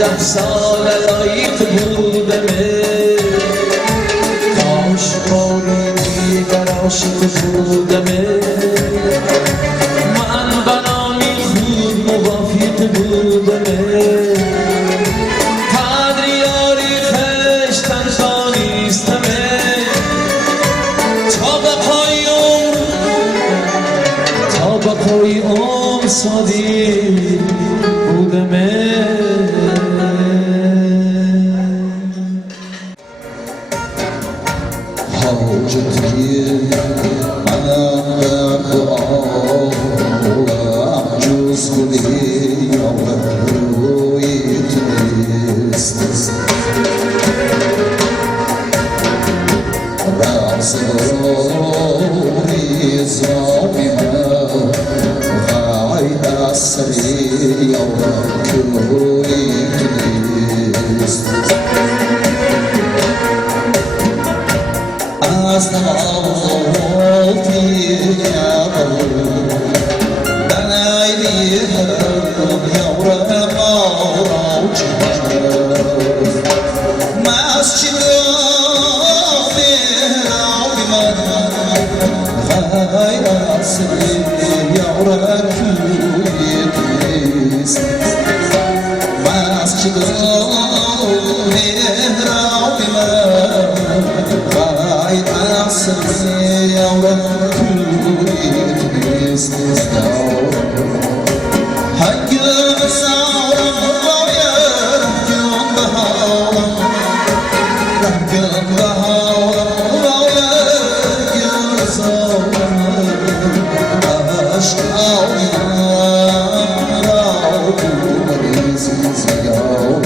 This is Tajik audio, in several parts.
18 ساله لایق بودمه کاش باری دیگر عاشق بودمه من برای خود موافق بودمه قدر یاری خشتن دانستمه تا بقای عمر صادق بودمه حاجتی منم دعا جز گلی روی نیست راز روی زامی من غاید اصری روی نیست از نهاتی بنایی یورم آراج مسجد آبی من غیر اصلی یورم نیست مسجد آبی من غیر اصلی یورم نیست هنگام سارم باید رنگم بهارم رنگم بهارم باید رنگم سارم عشق آیم را بریز زیارم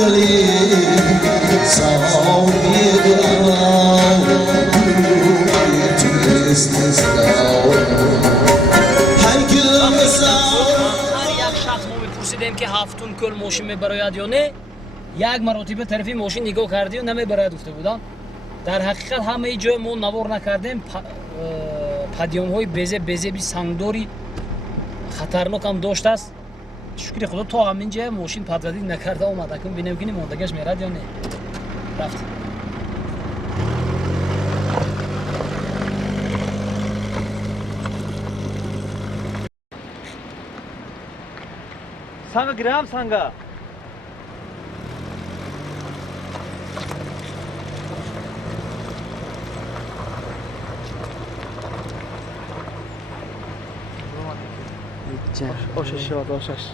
دلی ساوی دلم تو استثناء هنگام هر یک شخص ما میپرسیدیم که هفتون کل ماشین میبراید یا نه، یک مرتبه طرفی ماشین نگاه کردی و نمیبراید گفته بودن. در حقیقت همه جای ما نوار نکردیم، پدیان های بیزه بی سنگداری خطرناک هم داشت است. شکر خدا تا همین جای ماشین پدردی نکرده اومده کن بینیم که ماندگش میرد یا نه. رفت Sanga gram sanga. Oşaş.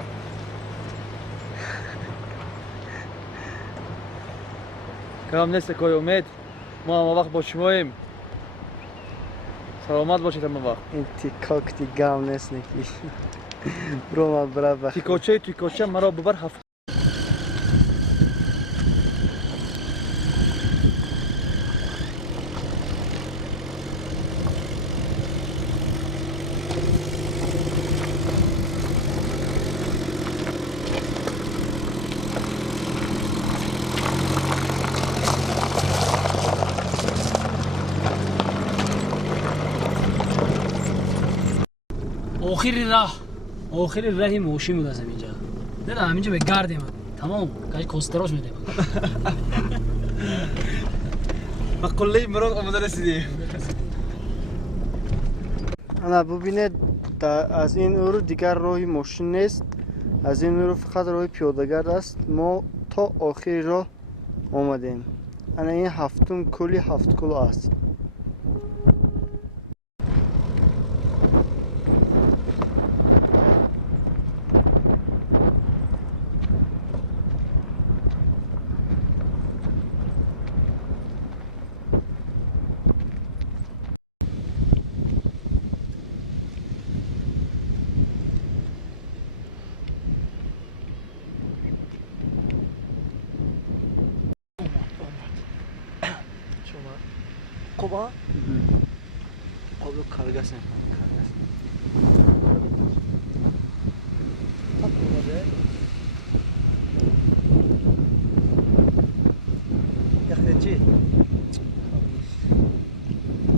Gram neste koy umid. ما وقت با شماییم. سلامت باشید همه وقت. این تیکاک دیگام نیست نکی. برو ما برا بخیر. تیکوچه مرا ببر هفت. آخر راه ماشین بود از اینجا. نه همینجا به گردیم تمام کاش کوستراش میدیم. ما کلی مراد آماده رسیدیم. انا ببینید از این رو دیگر راهی ماشین نیست، از این رو فقط راه پیاده‌گرد است. ما تا آخر راه آمدیم. انا این هفتم کلی هفتکول است. Koba? Koba kargasın. Yakıcı.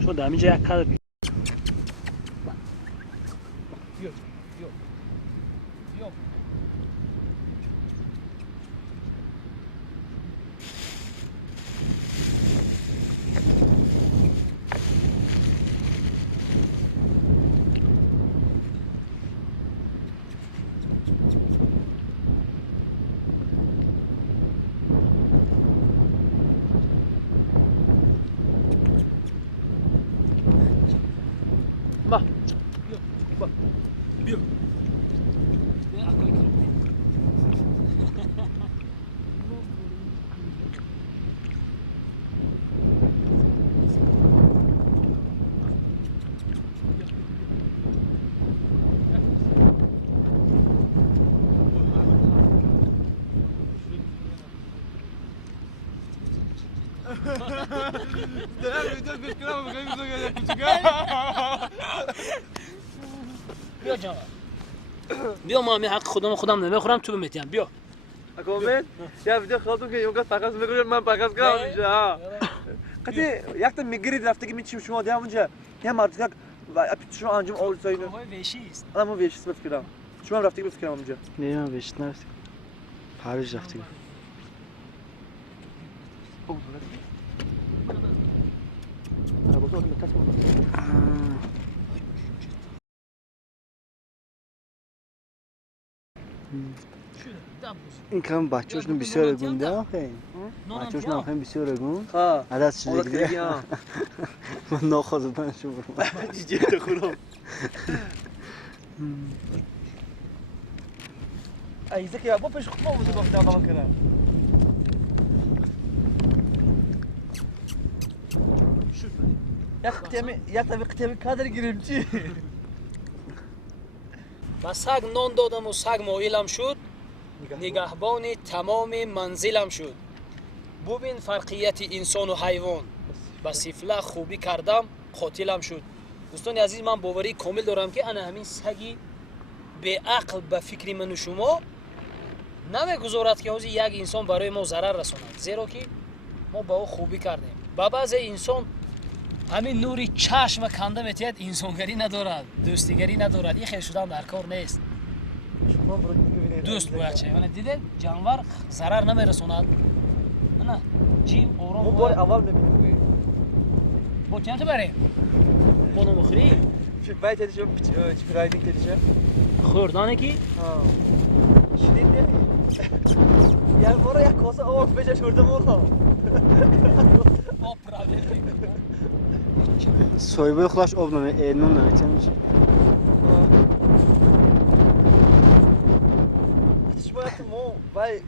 شو همینجا یک کار Bak. بیا بیا جان بیا ما همین حق خودم نمیخورم تو بمیتیم بیا Akomet? Ya video خودتون که یونگا تقاس میکنید من تقاس کنم اینجا. قطعی یک تا میگیرید رفته که میچیم شما دیگه اونجا یه مرد یک شما انجام اول سایه. های ویشیست. الان من ویشیست بفکرم. شما رفته که بفکرم اونجا. نه من بیشتر نرفتیم. پاریس رفتیم. این کم بچه‌ش بسیار گنده آخه. بچه‌ش آخه بسیار گند. ها. عدد شدگی. من ناخواسته شو برم. جدی خورم. ایزه که با پیش خوب بود گفت آقا کردم. یک تا قطعه کادر گیریم چی؟ با سگ نان دادم و سگ مایلم شد نگهبان تمام منزلم شد. ببین فرقیت انسان و حیوان. با سفله خوبی کردم قاتلم شد. دوستان عزیز من باوری کامل دارم که انا همین سگی به عقل به فکر من و شما نمیگذارد که یک انسان برای ما ضرر رساند، زیرا که ما با او خوبی کردیم. با بعض انسان همین نوری چشم کنده میتید انسانگری ندارد، دوستیگری ندارد. این خیلی شدن در کار نیست. دوست باید چه دیده جانور ضرر نمیرساند. نه جیم آرام ما بار اول نمیدونی با چند تا بریم خودم بخوری باید تدیشه چی رایدینگ تدیشه خوردانه کی شدید نه یه بار یک کاسه آب بشه شوردم اونا آب پرابلم Soyboy xulaş obnamı, elinin növetim için. Ateş bayatım o, vay.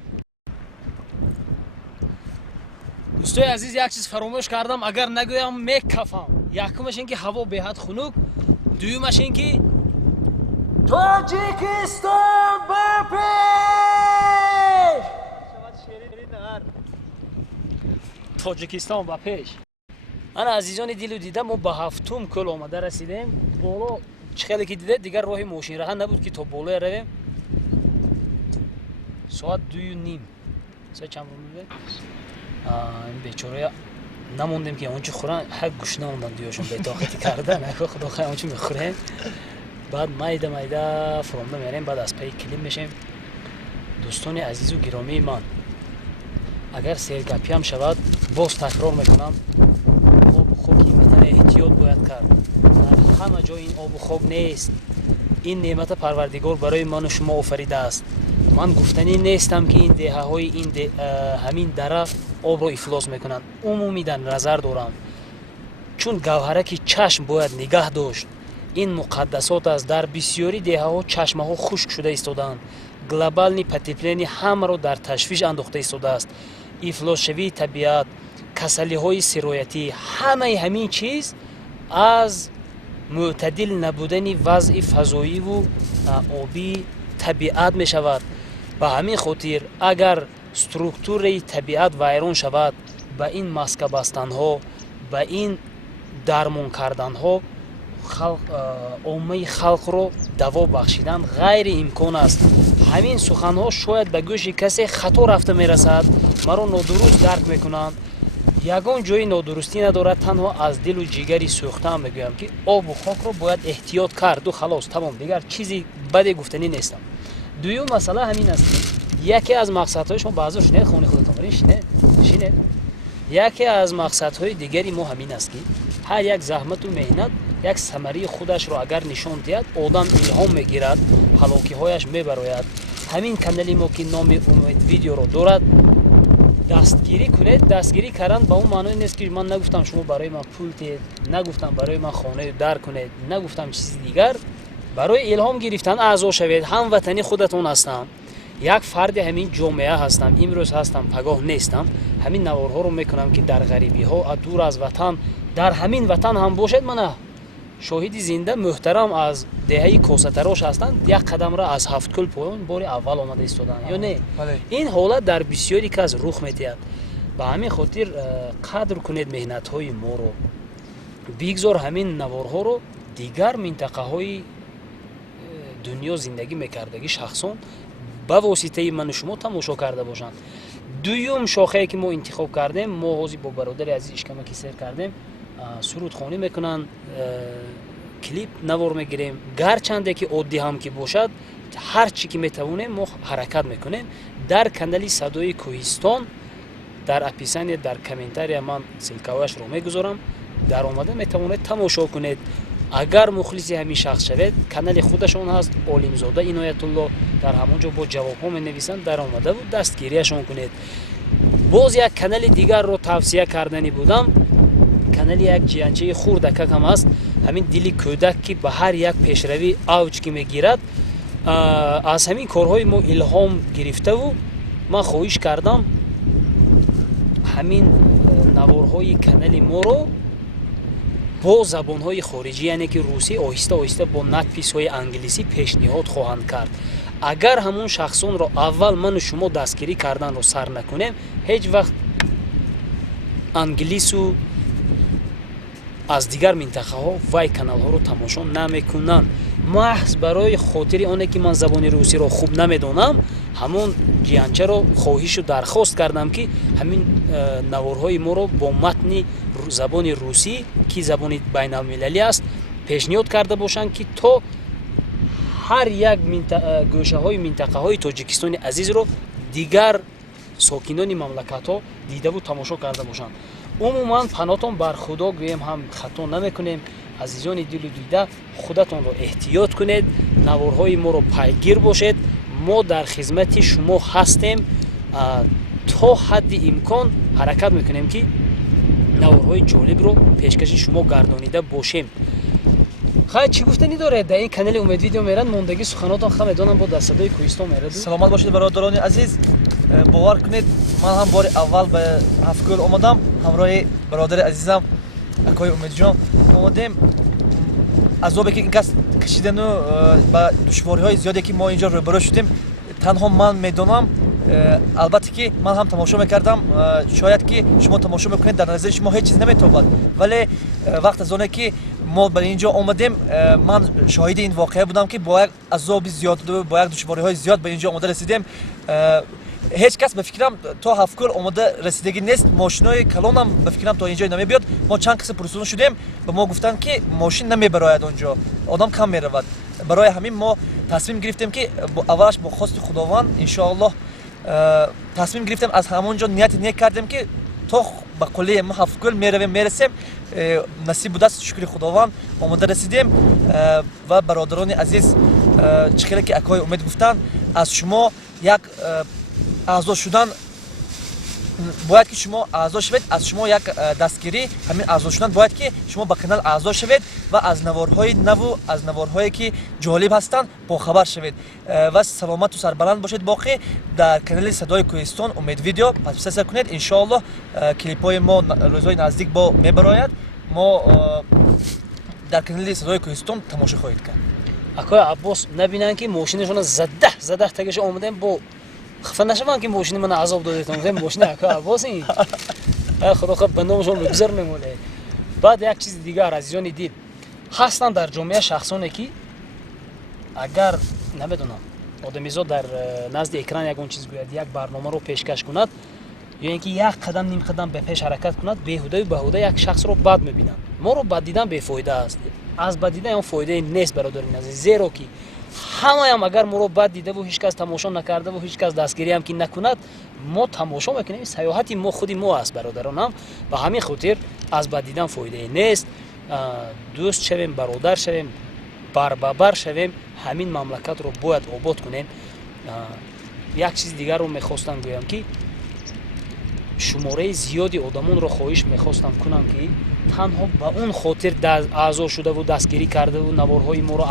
دوستای عزیز یک چیز فراموش کردم اگر نگویم میکفم. یکمش این که هوا بهت خنک، دومش این که تاجیکستان بپیش. تاجیکستان بپیش. انا عزیزان دلو دیدم ما به هفتم کل آمده رسیدیم. بالا چخیلی که دیده دیگر راه ماشین راه نبود که تا بالا رویم. ساعت 2:30 ساعت چند میشه؟ این بیچاره نموندیم که اونچه خورن حق گوش نموندن دیوشون بیتاقتی کردن اگه خدا خواهی اونچه میخوریم بعد مایده فرامده میریم بعد از پای کلیم میشیم. دوستان عزیز و گرامی من اگر سرگپی هم شود باز تکرار میکنم آب و خوب قیمتا احتیاط باید کرد. در همه جا این آب و خوب نیست. این نعمت پروردگار برای من و شما آفریده است. من گفتنی نیستم که این دهه های همین دره آب رو افلاس میکنن. عمومی در نظر دارم چون گوهره که چشم باید نگاه داشت. این مقدسات است. در بسیاری دهه ها چشمه ها خشک شده ایستادند. گلوبال پتیپلینی همه رو در تشویش انداخته ایستاده است. افلاس شوی طبیعت، کسلی های سرایتی، همه همین چیز از معتدل نبودن وضع فضایی و آبی طبیعت می شود. به همین خاطر اگر سترکتور طبیعت ویران شود به این ماسک بستن ها به این درمان کردن ها عامه خلق رو دوا بخشیدن غیر امکان است. همین سخن ها شاید به گوش کسی خطا رفته می رسد، مرا نادرست درک میکنند. یگان جای نادرستی ندارد، تنها از دل و جگری سوخته میگویم که آب و خاک رو باید احتیاط کرد و خلاص تمام، دیگر چیزی بدی گفتنی نیستم. دوم مسئله همین است. یکی از مقصدهای شما بعضی شنید خونه خودتون برین شنید یکی از مقصدهای دیگری ما همین است که هر یک زحمت و مهنت یک ثمره خودش رو اگر نشان دهد آدم الهام میگیرد، هلاکی هایش میبراید. همین کانال ما که نام امید ویدیو رو دارد دستگیری کنید. دستگیری کردن به اون معنی نیست که من نگفتم شما برای من پول دهید، نگفتم برای من خانه در کنید، نگفتم چیزی دیگر. برای الهام گرفتن اعضا شوید. هموطنی خودتون هستم، یک فرد همین جامعه هستم، امروز هستم پگاه نیستم. همین نوارها رو میکنم که در غریبی ها دور از وطن در همین وطن هم باشد. من شاهد زنده محترم از دهه کاسه‌تراش هستند. یک قدم را از هفتکل پایان بار اول آمده ایستادن یا نه؟ این حالت در بسیاری کس رخ میدهد. به همین خاطر قدر کنید مهنت های ما رو. بگذار همین نوارها رو دیگر منطقه های دنیا زندگی میکردگی شخصان با واسطه من و شما تماشا کرده باشند. دوم شاخه‌ای که ما انتخاب کردیم، ما حاضی با برادر عزیز اشکما که سر کردیم سرود خوانی میکنن، کلیپ نوار میگیریم. گرچنده که عادی هم که باشد هر چی که میتوانیم ما حرکت میکنیم. در کانال صدای کوهستان در اپیسن در کامنتاری من سلکاوش رو میگذارم، در آمده میتوانید تماشا کنید. اگر مخلصی همین شخص شوید کانال خودشون هست عالمزاده عنایت الله، در همونجا با جواب ها می نویسند، در آمده بود دستگیریشون کنید. باز یک کانال دیگر رو توصیه کردنی بودم، کانال یک جیانچه خوردکک هم هست. همین دلی کودک که به هر یک پیشروی اوج که میگیرد از همین کارهای ما الهام گرفته و من خواهش کردم همین نوارهای کانال ما رو با زبان‌های خارجی یعنی که روسی آهسته آهسته با نتپیس‌های انگلیسی پیشنهاد خواهند کرد. агар ҳамун шахсонро аввал ману шумо дастгирӣ карданро сар накунем, ҳеҷ вақт англису аз дигар минтақаҳо вай каналҳоро тамошо намекунанд. маҳз барои хотири оне ки ман забони русиро хуб намедонам, ҳамон ҷиянчаро хоҳишу дархост кардам ки ҳамин наворҳои моро бо матни забони русӣ ки забони байналмилалӣ аст пешниҳод карда бошанд ки то ҳар як гӯшаҳои минтақаҳои тоҷикистони азизро дигар сокинони мамлакатҳо дидаву тамошо карда бошанд. умуман панотон бар худо гӯем ҳам хато намекунем. азизони дилу дида, худатонро эҳтиёт кунед, наворҳои моро пайгир бошед. мо дар хизмати шумо ҳастем. то ҳадди имкон ҳаракат мекунем ки наворҳои ҷолибро пешкаши шумо гардонида бошем. хай чӣ гуфтанӣ доред дар ин канали умед видео мерад? мондагӣ суханотон хам медонам бо дар садои кӯҳистон мераду. саломат бошед бародарони азиз. бовар кунед ман ҳам бори аввал ба Хафткул омадам, ҳамроҳи бародари азизам акои умедҷон омадем. азобе ки ин кас кашидану ба душвориҳои зиёде ки мо инҷо рӯбарӯ шудем танҳо ман медонам. албатта ки ман ҳам тамошо мекардам. шояд ки шумо тамошо мекунед дар назари шумо ҳеҷ чиз наметобад, вале вақт аз оне ки мо ба инҷо омадем ман шоҳиди ин воқеа будам ки бо як азоби зиёд бо як душвориҳои зиёд ба инҷо омада расидем. ҳеҷ кас ба фикрам то Хафткул омада расидагӣ нест. мошинои калонам ба фикрам то инҷо намебиёд. мо чанд киса пурсуд шудем, ба мо гуфтанд ки мошин намебарояд онҷо, одам кам меравад. барои ҳамин мо тасмим гирифтем ки аввалаш бо хости худованд иншоаллоҳ тасмим гирифтем, аз ҳамонҷо нияти нек кардем ки то ба қуллияи мо Хафткул меравем мерасем. насиб будаст, шукри худованд омада расидем. ва бародарони азиз, чӣ хеле ки акои умед гуфтанд, аз шумо як аъзо шудан бояд ки шумо аъзо шавед. аз шумо як дастгирӣ ҳамин аъзо шудан бояд ки шумо ба канал аъзо шавед ва аз наворҳои наву аз наворҳое ки ҷолиб ҳастанд бохабар шавед. ва саломату сарбаланд бошед. боқӣ дар канали садои кӯҳистон умед видео подписатсия кунед. иншоаллоҳ клипҳои мо рӯзҳои наздик бо мебарояд. мо дар канали садои кӯҳистон тамошо хоҳед кард. акои Аббос набинанд ки мошинашона задах тагиша омадем бо خفه نشوند که ماشین من عذاب دادتون ماشین اکا عباسی خدا خب به نامشون بگذار میمونه. بعد یک چیز دیگر عزیزان دید هستن در جامعه شخصانی که اگر نمیدونم آدمیزاد در نزد اکران یک اون چیز گوید یک برنامه رو پیشکش کند یا اینکه یک قدم نیم قدم به پیش حرکت کند بیهوده و بهوده یک شخص رو بد میبینن. ما رو بد دیدن بیفایده است. از بد دیدن اون فایده نیست برادران عزیز. زیرا که همه هم اگر ما رو بد دیده و هیچ کس تماشا نکرده و هیچ کس دستگیری هم که نکند ما تماشا میکنیم. سیاحتی ما خودی ما است برادرانم. به همین خاطر از بد دیدن فایده نیست. دوست شویم، برادر شویم، بربر شویم. همین مملکت رو باید آباد کنیم. یک چیز دیگر رو میخواستم گویم که شماره زیادی آدمان رو خواهش میخواستم کنم که تنها با اون خاطر اعضا شده و دستگیری کرده و نوارهای ما رو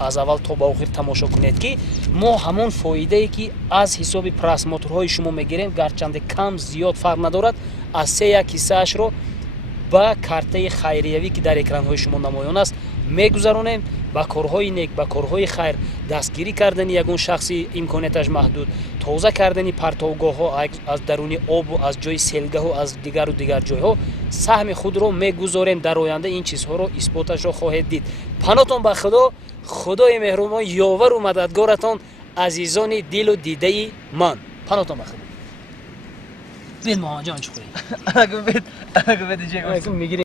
از اول تا به آخر تماشا کنید که ما همون فایده ای که از حساب پرسماتورهای شما میگیریم گرچند کم زیاد فرق ندارد از 3 کیسه اش رو با کارت خیریوی که در اکران های شما نمایان است میگذرونیم. با کارهای نیک، با کارهای خیر، دستگیری کردن یگون شخصی امکاناتش محدود، تازه کردن پرتوگاه ها از درون آب و از جای سیلگاه و از دیگر جای ها سهم خود رو میگذاریم. در آینده این چیزها رو اثباتش رو خواهید دید. پناهتون به خدا، خدای مهربان یاور و مددگارتان عزیزان دل و دیده من. پناهتون به خدا. بید محمد جان چخوری. اگه بید میگیری